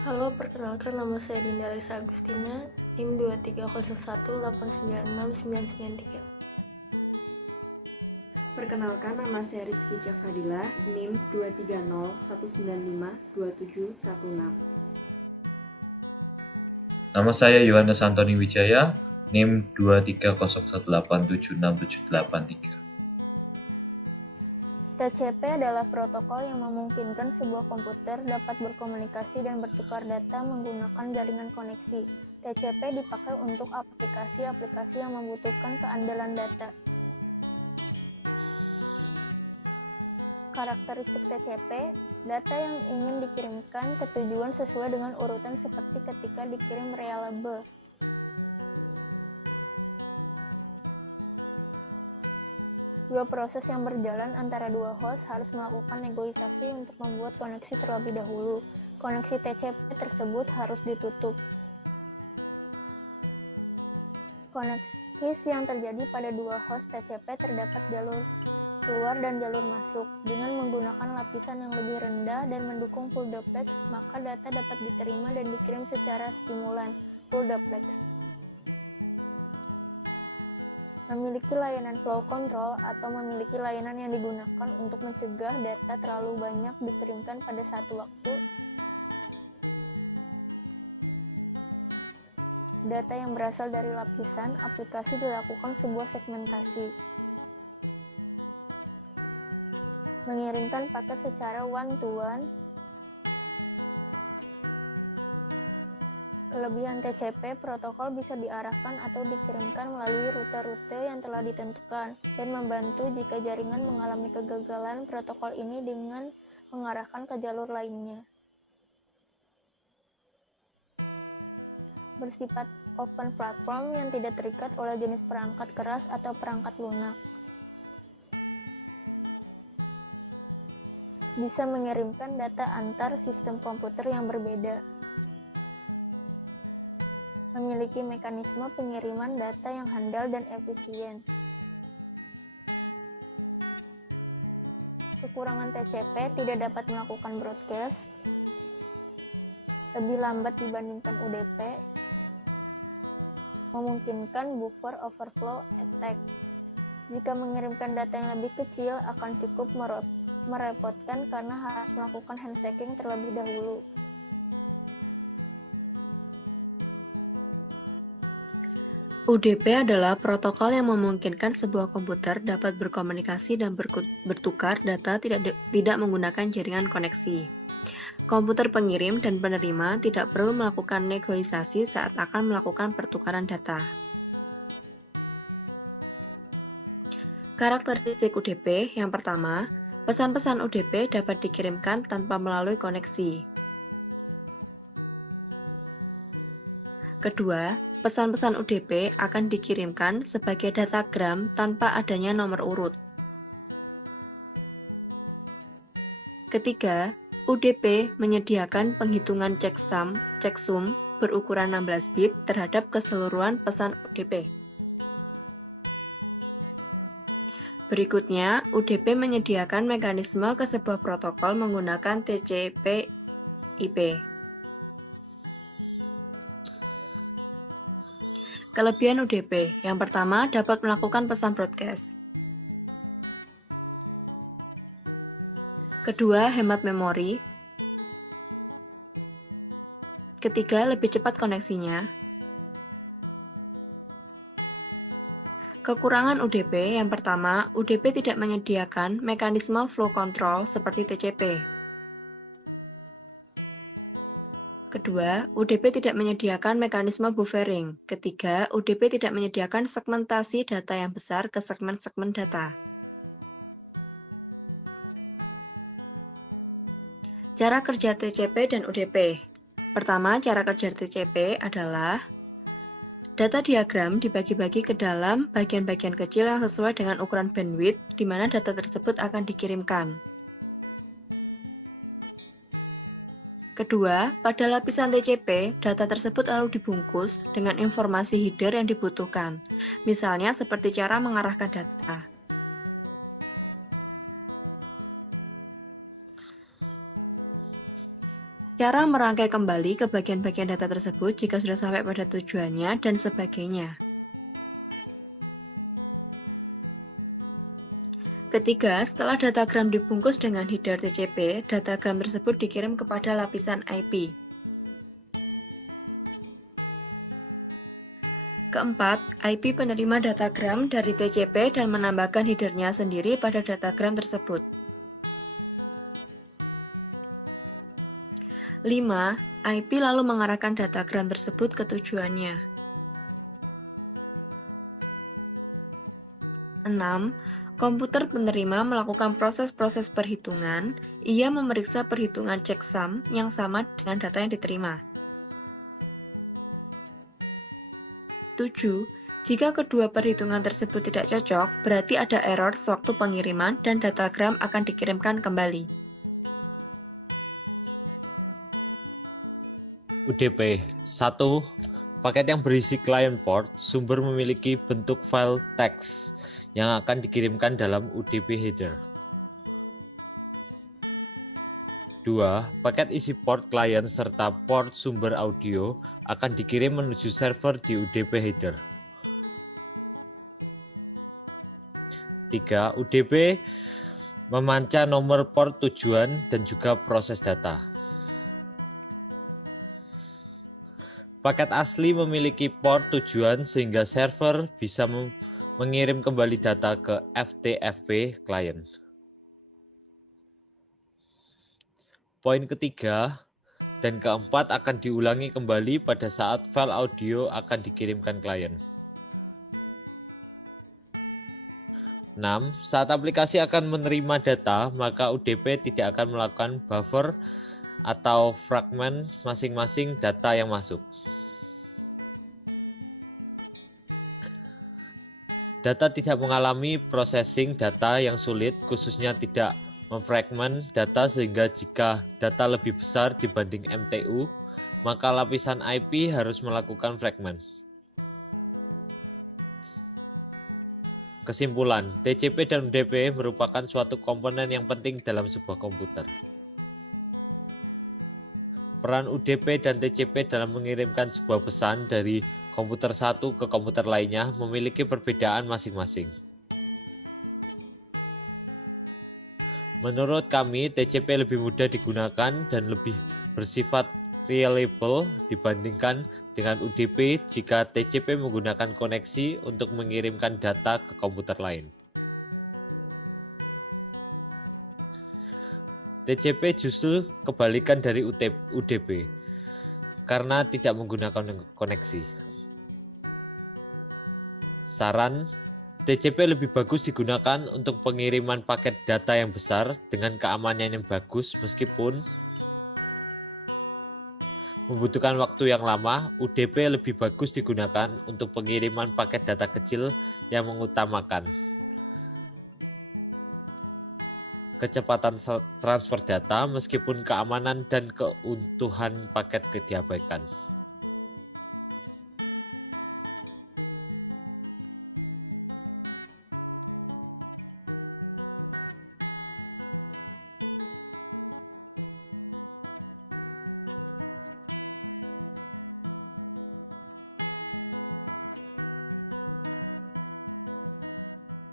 Halo, perkenalkan nama saya Dinda Alisa Agustina, NIM 2301896993. Perkenalkan, nama saya Rizky Jafadila, NIM 23019527716. Nama saya Yohanes Antoni Wijaya, NIM 23018767783. TCP adalah protokol yang memungkinkan sebuah komputer dapat berkomunikasi dan bertukar data menggunakan jaringan koneksi. TCP dipakai untuk aplikasi-aplikasi yang membutuhkan keandalan data. Karakteristik TCP, data yang ingin dikirimkan ke tujuan sesuai dengan urutan seperti ketika dikirim reliable. Dua proses yang berjalan antara dua host harus melakukan negosiasi untuk membuat koneksi terlebih dahulu. Koneksi TCP tersebut harus ditutup. Koneksi yang terjadi pada dua host TCP terdapat jalur keluar dan jalur masuk. Dengan menggunakan lapisan yang lebih rendah dan mendukung full duplex, maka data dapat diterima dan dikirim secara stimulan, full duplex. Memiliki layanan flow control atau memiliki layanan yang digunakan untuk mencegah data terlalu banyak dikirimkan pada satu waktu. Data yang berasal dari lapisan aplikasi dilakukan sebuah segmentasi. Mengirimkan paket secara one-to-one. Kelebihan TCP, protokol bisa diarahkan atau dikirimkan melalui rute-rute yang telah ditentukan dan membantu jika jaringan mengalami kegagalan protokol ini dengan mengarahkan ke jalur lainnya. Bersifat open platform yang tidak terikat oleh jenis perangkat keras atau perangkat lunak. Bisa mengirimkan data antar sistem komputer yang berbeda. Memiliki mekanisme pengiriman data yang handal dan efisien. Kekurangan TCP tidak dapat melakukan broadcast, lebih lambat dibandingkan UDP, memungkinkan buffer overflow attack. Jika mengirimkan data yang lebih kecil akan cukup merepotkan karena harus melakukan handshaking terlebih dahulu. UDP adalah protokol yang memungkinkan sebuah komputer dapat berkomunikasi dan bertukar data tidak menggunakan jaringan koneksi. Komputer pengirim dan penerima tidak perlu melakukan negosiasi saat akan melakukan pertukaran data. Karakteristik UDP yang pertama, pesan-pesan UDP dapat dikirimkan tanpa melalui koneksi. Kedua, pesan-pesan UDP akan dikirimkan sebagai datagram tanpa adanya nomor urut. Ketiga, UDP menyediakan penghitungan checksum berukuran 16 bit terhadap keseluruhan pesan UDP. Berikutnya, UDP menyediakan mekanisme ke sebuah protokol menggunakan TCP/IP. Kelebihan UDP, yang pertama dapat melakukan pesan broadcast. Kedua, hemat memori. Ketiga, lebih cepat koneksinya. Kekurangan UDP, yang pertama, UDP tidak menyediakan mekanisme flow control seperti TCP. Kedua, UDP tidak menyediakan mekanisme buffering. Ketiga, UDP tidak menyediakan segmentasi data yang besar ke segmen-segmen data. Cara kerja TCP dan UDP. Pertama, cara kerja TCP adalah data diagram dibagi-bagi ke dalam bagian-bagian kecil yang sesuai dengan ukuran bandwidth di mana data tersebut akan dikirimkan. Kedua, pada lapisan TCP, data tersebut lalu dibungkus dengan informasi header yang dibutuhkan, misalnya seperti cara mengarahkan data. Cara merangkai kembali ke bagian-bagian data tersebut jika sudah sampai pada tujuannya, dan sebagainya. Ketiga, setelah datagram dibungkus dengan header TCP, datagram tersebut dikirim kepada lapisan IP. Keempat, IP penerima datagram dari TCP dan menambahkan headernya sendiri pada datagram tersebut. 5. IP lalu mengarahkan datagram tersebut ke tujuannya. 6. Komputer penerima melakukan proses-proses perhitungan. Ia memeriksa perhitungan checksum yang sama dengan data yang diterima. 7. Jika kedua perhitungan tersebut tidak cocok, berarti ada error sewaktu pengiriman dan datagram akan dikirimkan kembali. UDP 1. Paket yang berisi client port sumber memiliki bentuk file teks yang akan dikirimkan dalam UDP header. 2. Paket isi port client serta port sumber audio akan dikirim menuju server di UDP header. 3. UDP memanca nomor port tujuan dan juga proses data. Paket asli memiliki port tujuan sehingga server bisa mengirim kembali data ke FTP client. Poin ketiga dan keempat akan diulangi kembali pada saat file audio akan dikirimkan klien. 6. Saat aplikasi akan menerima data, maka UDP tidak akan melakukan buffer atau fragmen masing-masing data yang masuk. Data tidak mengalami processing data yang sulit, khususnya tidak memfragmen data, sehingga jika data lebih besar dibanding MTU, maka lapisan IP harus melakukan fragmen. Kesimpulan, TCP dan UDP merupakan suatu komponen yang penting dalam sebuah komputer. Peran UDP dan TCP dalam mengirimkan sebuah pesan dari komputer satu ke komputer lainnya memiliki perbedaan masing-masing. Menurut kami, TCP lebih mudah digunakan dan lebih bersifat reliable dibandingkan dengan UDP jika TCP menggunakan koneksi untuk mengirimkan data ke komputer lain. TCP justru kebalikan dari UDP karena tidak menggunakan koneksi. Saran, TCP lebih bagus digunakan untuk pengiriman paket data yang besar dengan keamanan yang bagus meskipun membutuhkan waktu yang lama. UDP lebih bagus digunakan untuk pengiriman paket data kecil yang mengutamakan kecepatan transfer data meskipun keamanan dan keutuhan paket diabaikan.